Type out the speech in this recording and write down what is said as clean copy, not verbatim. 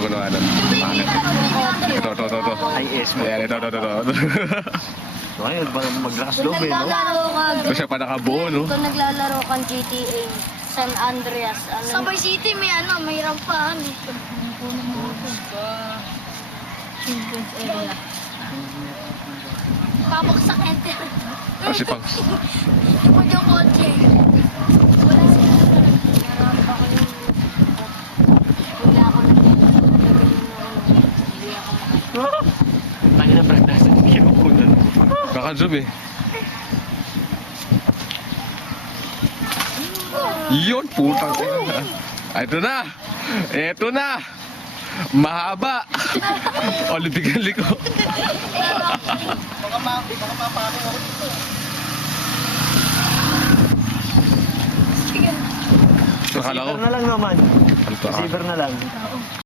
ko na ano. Ito. Ay, yes mo. Ayan, ito. So, ayun, maglakas loob eh, no? Naglalaro ka. Ito siya pa nakabuo, no? Kung naglalaro kang GTA, San Andreas, ano? Sabay City may ano, may rampahan eh. Children's area. Pabaksak enter. Kasi pang... Ipod yung kotse. Wala pa ko yung... Wala ako hindi ako Tangin na brad, nasa hindi mo kunan. Kaka-zoom eh. Yun, putang ina. Ito na! Mahaba! O, libigan liko. Akala ko. Receiver na lang naman. Ano to? Receiver na lang.